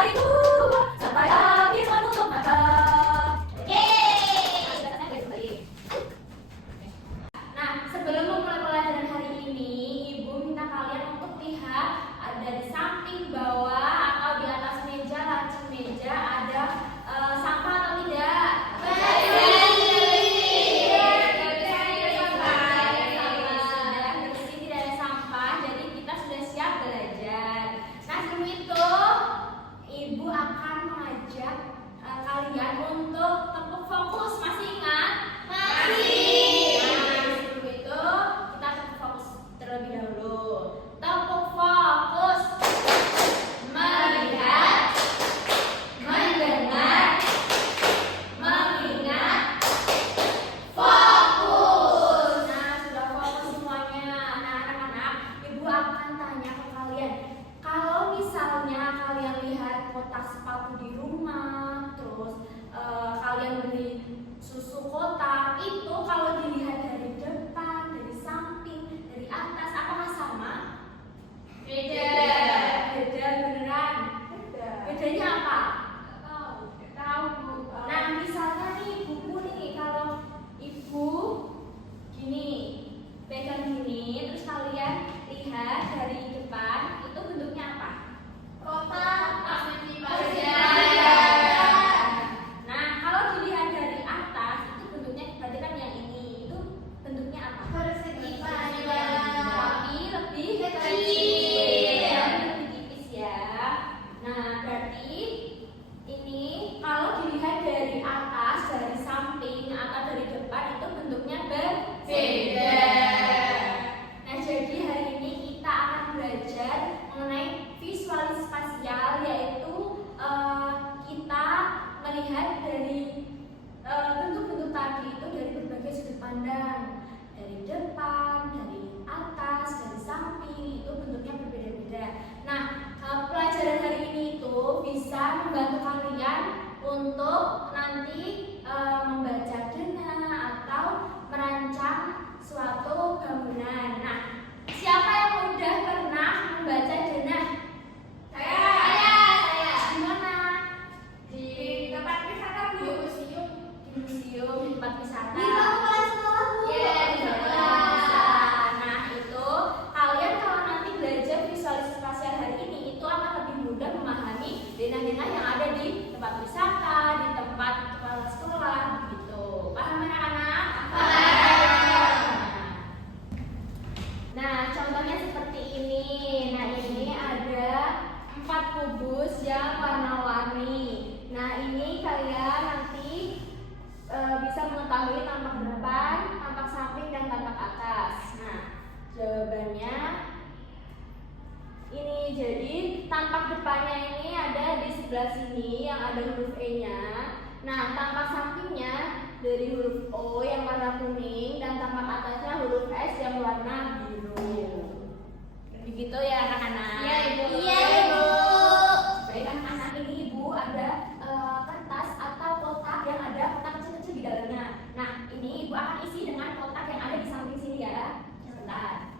hariku sampai habis menutup mata. Nah, sebelum memulai pelajaran hari ini, Ibu minta kalian untuk lihat ada di samping, bawah, atau di atas meja, laci meja ada sampah atau tidak? Ibu akan mengajak kalian untuk tepuk fokus. Masih ingat? Masih. Nah, sebelum itu kita tepuk fokus terlebih dahulu. Tepuk fokus. Melihat, mendengar, mengingat, fokus. Nah, sudah fokus semuanya. Nah, anak-anak, Ibu akan tanya ke kalian. Kalau misalnya kalian lihat kotak sepatu di rumah, terus kalian beli susu kotak, itu kalau dilihat dari depan, dari samping, dari atas, apakah sama? Beda. Beda beneran? Beda. Bedanya apa? Tahu. Nah, misalnya nih buku nih, kalau Ibu gini, pegang gini, terus kalian lihat dari depan, itu bentuknya apa? Kotak. Nah, kalau dilihat dari atas, itu bentuknya berarti kan yang ini, itu bentuknya apa? Persegi panjang. Tapi lebih kecil, lebih tipis ya. Nah, berarti ini kalau dilihat dari atas, dari samping atau dari depan, itu bentuknya berbeda. Nah, jadi hari ini kita akan belajar mengenai visualisasi spasial, yaitu kita melihat dari bentuk-bentuk tadi itu dari berbagai sudut pandang, dari depan, dari atas, dari samping, itu bentuknya berbeda-beda. Nah, pelajaran hari ini itu bisa membantu kalian untuk nanti membaca denah atau merancang suatu bangunan. Nah, siapa yang udah pernah membaca denah? Saya. Di mana? Di tempat wisata, Bu. Di museum. Di museum, di tempat wisata. Di sekolah sekolah, Bu. Iya, di sekolah. Nah, itu kalian kalau nanti belajar visualisasi spasial hari ini, itu akan lebih mudah memahami denah-denah yang ada di tempat wisata, di tempat kepala sekolah, gitu. Paham anak-anak? Paham. Nah, contohnya seperti ini. Nah, ini ada 4 kubus yang warna-warni. Nah, ini kalian nanti bisa mengetahui tampak depan, tampak samping, dan tampak atas. Nah, jawabannya ini. Jadi tampak depannya ini ada di sebelah sini yang ada huruf E-nya. Nah, tampak sampingnya dari huruf O yang warna kuning, dan tampak atasnya huruf S yang warna biru. Begitu ya anak-anak? Iya, Ibu. Iya, Ibu. Baik anak-anak, ini Ibu ada kertas atau kotak yang ada kotak kecil-kecil di dalamnya. Nah, ini Ibu akan isi dengan kotak yang ada di samping sini ya. Sebentar.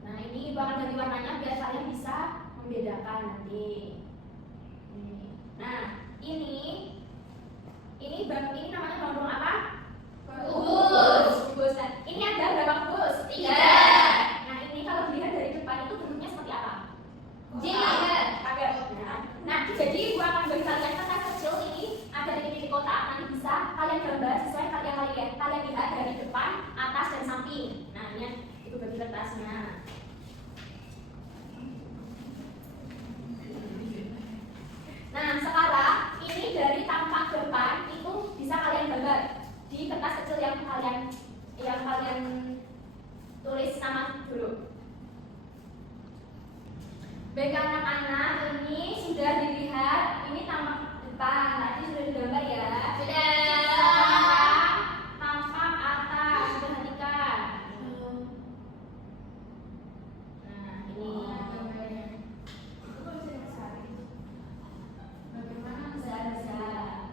Nah, ini Ibu akan ganti warnanya biar kalian bisa membedakan nanti. Nah, ini namanya bangun apa? Kubus. Nah, ini ada berapa kubus? 3. Nah, ini kalau dilihat dari depan itu bentuknya seperti apa? Pagar. Nah, jadi Ibu akan bagi kalian kertas kecil ini ada di titik kotak. Nanti bisa kalian gambar sesuai yang kalian lihat dari depan, atas, dan samping. Nah, ini Ibu bagi kertasnya. Nah, sekarang ini dari tampak depan itu bisa kalian gambar di kertas kecil yang kalian tulis nama guru. Baik anak-anak, ini sudah dilihat, ini tampak depan, tadi sudah digambar ya. Sudah. Sekarang tampak atas, perhatikan. Nah, ini. Bisa.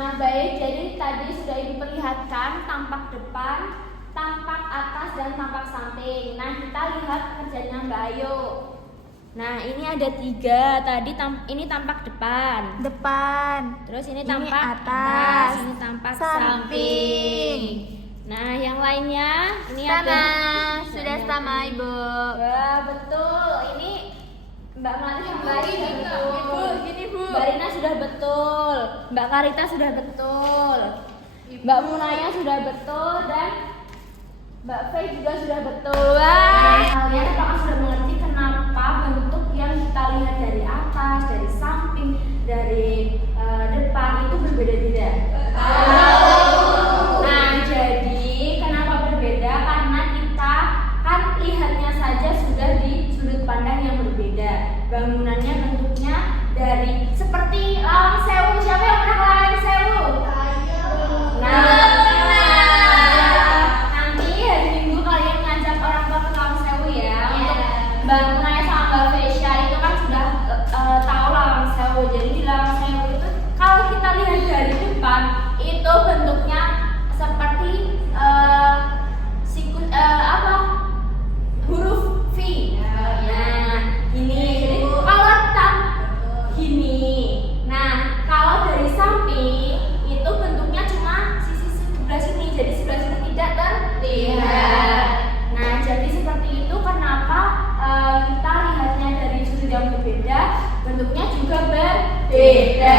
Nah, baik, jadi tadi sudah Ibu perlihatkan tampak depan, tampak atas, dan tampak samping. Nah, kita lihat kerjanya Mbak Ayu. Nah, ini ada 3. Tadi ini tampak depan. Terus ini tampak atas. Ini tampak samping. Nah, yang lainnya ini ada. Sudah sama Ibu. Wah, betul. Ini Mbak Melati sama Mbak Ayu sudah betul. Gini Bu. Mbak Rina sudah betul. Mbak Karita sudah betul. Mbak Munaya sudah betul dan Mbak Faye juga sudah betul. Wah, kalian apakah sudah mengerti kenapa bentuk yang kita lihat dari atas, dari samping, dari depan itu berbeda-beda? Nah, jadi kenapa berbeda? Karena kita kan lihatnya saja sudah di sudut pandang yang berbeda. Bangunannya bentuknya dari seperti Lawang Sewu. Siapa yang pernah ke Lawang Sewu? Nah, Mbak Munaya sama Mbak Fesya itu kan sudah tahu Lawang Sewu. Jadi di Lawang Sewu itu kalau kita lihat dari depan itu bentuknya seperti huruf V. Nah, ini. Jadi kalau gini. Nah, kalau dari samping itu bentuknya cuma sisi sebelah sini. Jadi sebelah sini tidak terlihat. Nah, jadi seperti itu kenapa kita lihatnya dari sudut yang berbeda, bentuknya juga berbeda.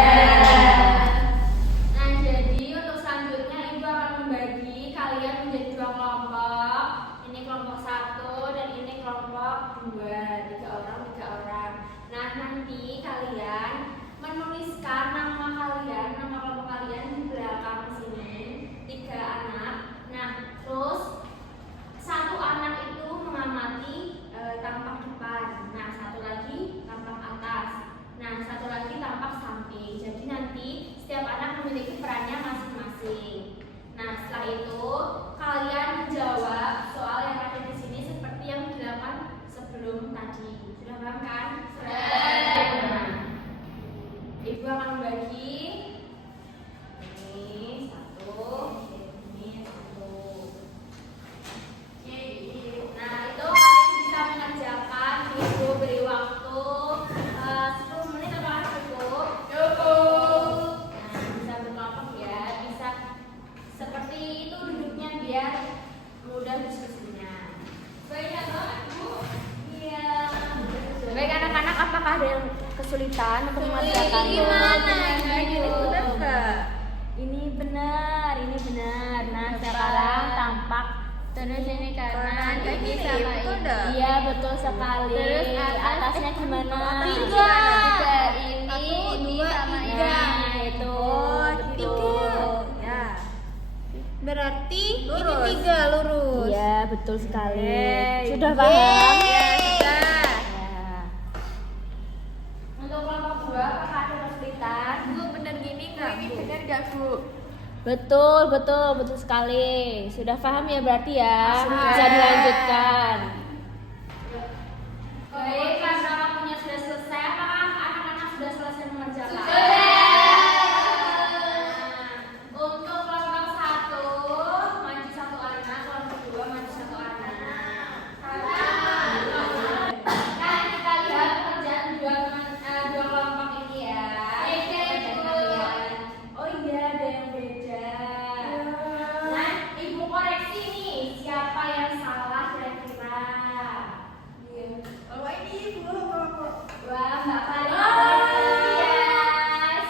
Nah, jadi untuk selanjutnya Ibu akan membagi kalian menjadi 2 kelompok. Ini kelompok 1 dan ini kelompok 2. 3 orang. Nah, nanti kalian menuliskan nama kelompok kalian di belakang sini. 3 anak. Nah, terus 1 anak itu mengamati tampak depan. Nah, 1 lagi tampak atas. Nah, 1 lagi tampak samping. Jadi nanti setiap anak memiliki perannya masing-masing. Nah, setelah itu kalian menjawab soal yang ada di sini seperti yang dilakukan sebelum tadi. Sudah paham kan? Sudah. Ibu akan membagi. Ini 1. Ini 1. Nah, itu kalian bisa mengerjakan. Ibu beri waktu 10 menit atau cukup? Cukup. Nah, bisa berkelompok ya, bisa seperti itu duduknya biar mudah diskusinya. Baik banget Bu. Iya. Baik anak-anak, apakah ada yang kesulitan untuk mengerjakan? Ini benar. Nah, sekarang tampak. Terus ini kanan, ini sama ini. Iya, betul sekali. Terus atasnya gimana? 3. Ini sama ini. Nah, itu. Betul. Ya. Berarti ini 3 lurus. Iya, betul sekali. Sudah paham? Ya, sudah. Ya. Untuk kelompok 2, apakah ada kesulitan? Bu, benar gini enggak? Ini benar enggak, Bu? Betul sekali. Sudah paham ya berarti ya? Bisa dilanjutkan. Baik, karena waktunya sudah selesai, apakah anak-anak sudah selesai mengerjakan? Untuk kelompok 1 maju 1 anak, kelompok 2 maju 1 anak. Nah, kita lihat pekerjaan dua kelompok ini ya. Oh iya, ada yang beda. Nah, Ibu koreksi nih, siapa yang salah kira-kira? Wah, Mbak Farida.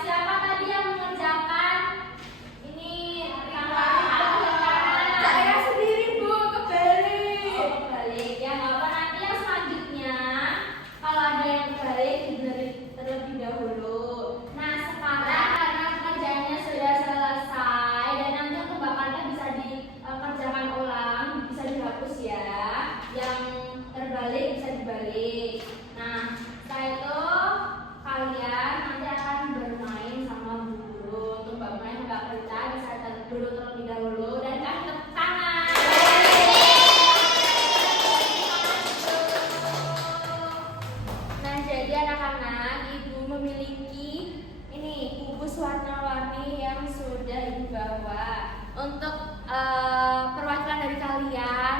Siapa tadi yang mengerjakan ini? Saya sendiri, Bu, kebalik. Oh, kebalik. Ya nggak apa, nanti yang selanjutnya kalau ada yang kebalik diberi terlebih dahulu. Nah, sekarang karena pekerjaannya sudah selesai dan nanti untuk Mbak Farida bisa dikerjakan ulang, bisa dihapus ya. Yang terbalik bisa dibalik. Nah, setelah itu kalian nanti akan bermain sama guru. Untuk Mbak Maya, Mbak Rita bisa dulu terlebih dahulu dan kasih tepuk tangan. Nah, jadi anak-anak, Ibu memiliki ini kubus warna-warni nih yang sudah ibu bawa. Untuk perwakilan dari kalian,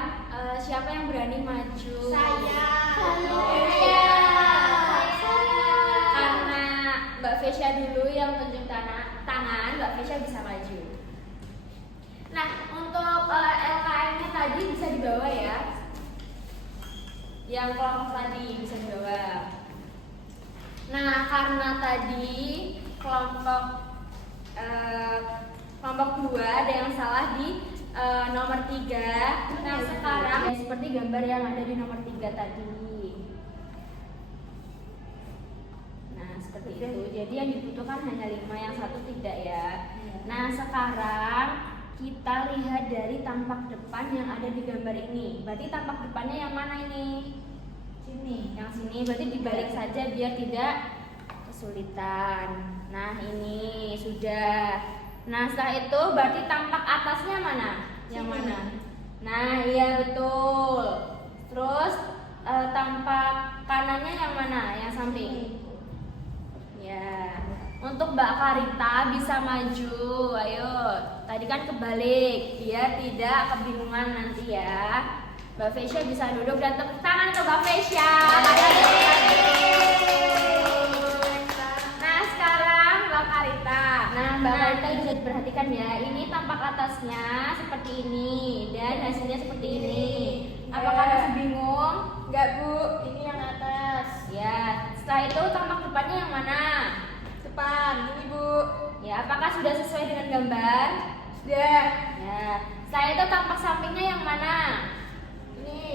siapa yang berani maju? Saya. Karena Mbak Vesya dulu yang tunjuk tangan, Mbak Vesya bisa maju. Nah, untuk LKM-nya tadi bisa dibawa ya. Yang kelompok tadi bisa dibawa. Nah, karena tadi kelompok 2 ada yang salah di nomor 3. Nah, sekarang ya, seperti gambar yang ada di nomor 3 tadi. Nah, seperti itu. Jadi yang dibutuhkan hanya 5, yang satu tidak ya. Nah, sekarang kita lihat dari tampak depan yang ada di gambar ini. Berarti tampak depannya yang mana ini? Sini. Yang sini. Berarti dibalik saja biar tidak kesulitan. Nah, ini sudah. Nah, setelah itu berarti tampak atasnya mana? Yang Sini. mana? Nah, iya betul. Terus tampak kanannya yang mana? Yang samping. Ya. Untuk Mbak Karita bisa maju. Ayo. Tadi kan kebalik, biar tidak kebingungan nanti ya. Mbak Vesya bisa duduk dan tepuk tangan ke Mbak Vesya. Nah, sekarang Mbak Karita. Nah, Mbak Karita bisa diperhatikan ya. Ini tampak atasnya seperti ini dan hasilnya seperti ini. Apakah masih bingung? Enggak, Bu. Ini yang atas. Ya. Setelah itu tampak depannya yang mana? Depan. Ini, Bu. Ya, apakah sudah sesuai dengan gambar? Sudah. Ya. Setelah itu tampak sampingnya yang mana? Ini.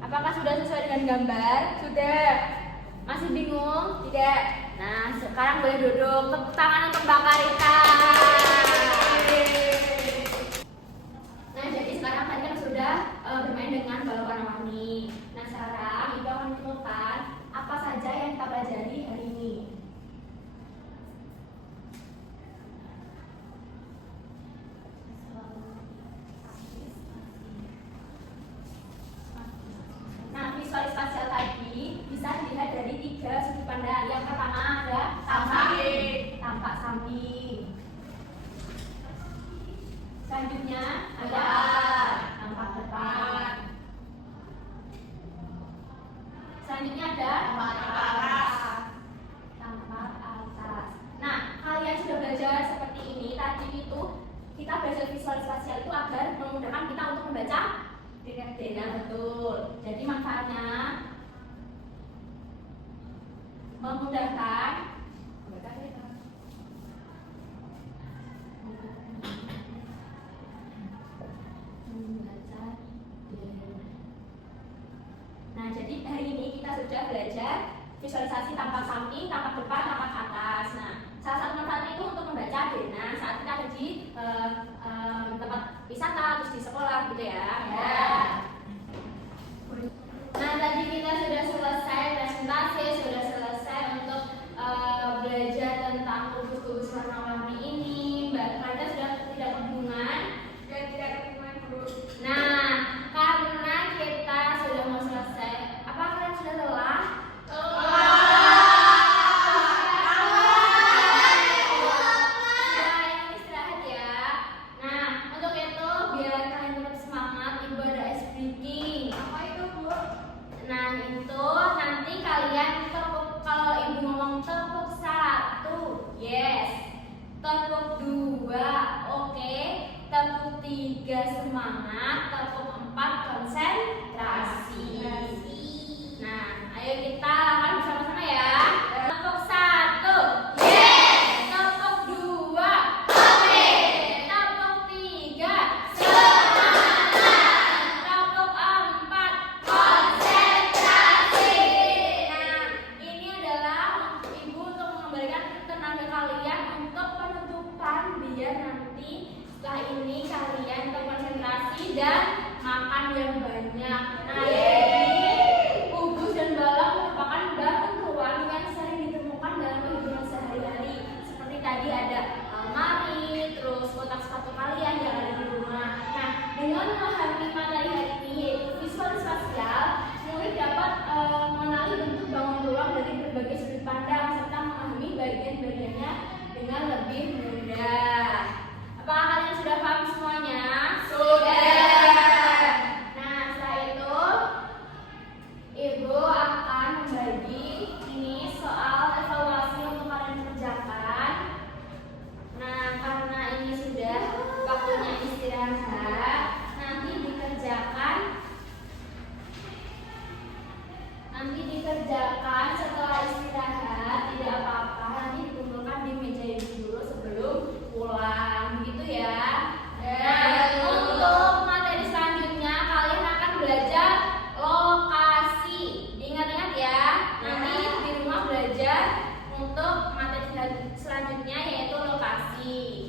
Apakah sudah sesuai dengan gambar? Sudah. Masih bingung? Tidak. Nah, sekarang boleh duduk. Tepuk tangan untuk Mbak Karita. Nah, jadi sekarang tadi kan sudah bermain dengan balok warna-warni. Nah, sekarang Ibu akan menentukan apa saja yang kita pelajari hari ini. Nah, visual spasial tadi bisa dilihat dari 3 sudut pandang. Yang pertama ada tampak samping. Selanjutnya ada tampak depan. Selanjutnya ada tampak atas. Nah, kalian sudah belajar seperti ini. Tadi itu kita belajar visual spasial itu agar memudahkan kita untuk membaca dena, betul. Jadi manfaatnya memudahkan membaca dena. Nah, jadi hari ini kita sudah belajar visualisasi tampak samping, tampak depan, tampak atas. Nah, salah satu manfaatnya itu untuk membaca dena saat kita ada di tempat wisata, terus di sekolah gitu ya. Nah, tadi kita sudah selesai presentasi, sudah selesai untuk belajar tentang kubus-kubus warna-warni ini. Mbak Karita sudah tidak kebingungan? Sudah tidak kebingungan, Bu. Nah, karena kita sudah mau selesai, apa kalian sudah lelah? Istirahat ya. Nah, untuk itu biar kalian tetap semangat, Ibu ada ice breaking. Apa itu, Bu? Nah, itu nanti kalian tepuk, kalau Ibu ngomong tepuk 1, yes. Tepuk 2, oke. Tepuk 3, semangat. Tepuk 4, konsentrasi. Nah, ayo kita lakukan bersama-sama ya. Tepuk 1, yes. Tepuk 2, oke. Tepuk 3, semangat. Tepuk 4, konsentrasi. Nah, ini adalah Ibu untuk mengembalikan tenaga kalian untuk penutupan biar nanti setelah ini kalian terkonsentrasi dan makan yang banyak. Nah, jadi kubus dan balok merupakan bahan ruang yang sering ditemukan dalam kehidupan sehari-hari. Seperti tadi ada almari, terus kotak sepatu kalian yang ada di rumah. Nah, dengan memahami materi hari ini yaitu visual spasial, murid dapat mengenali bentuk bangun ruang dari berbagai sudut pandang serta memahami bagian-bagiannya dengan lebih mudah. selanjutnya yaitu lokasi.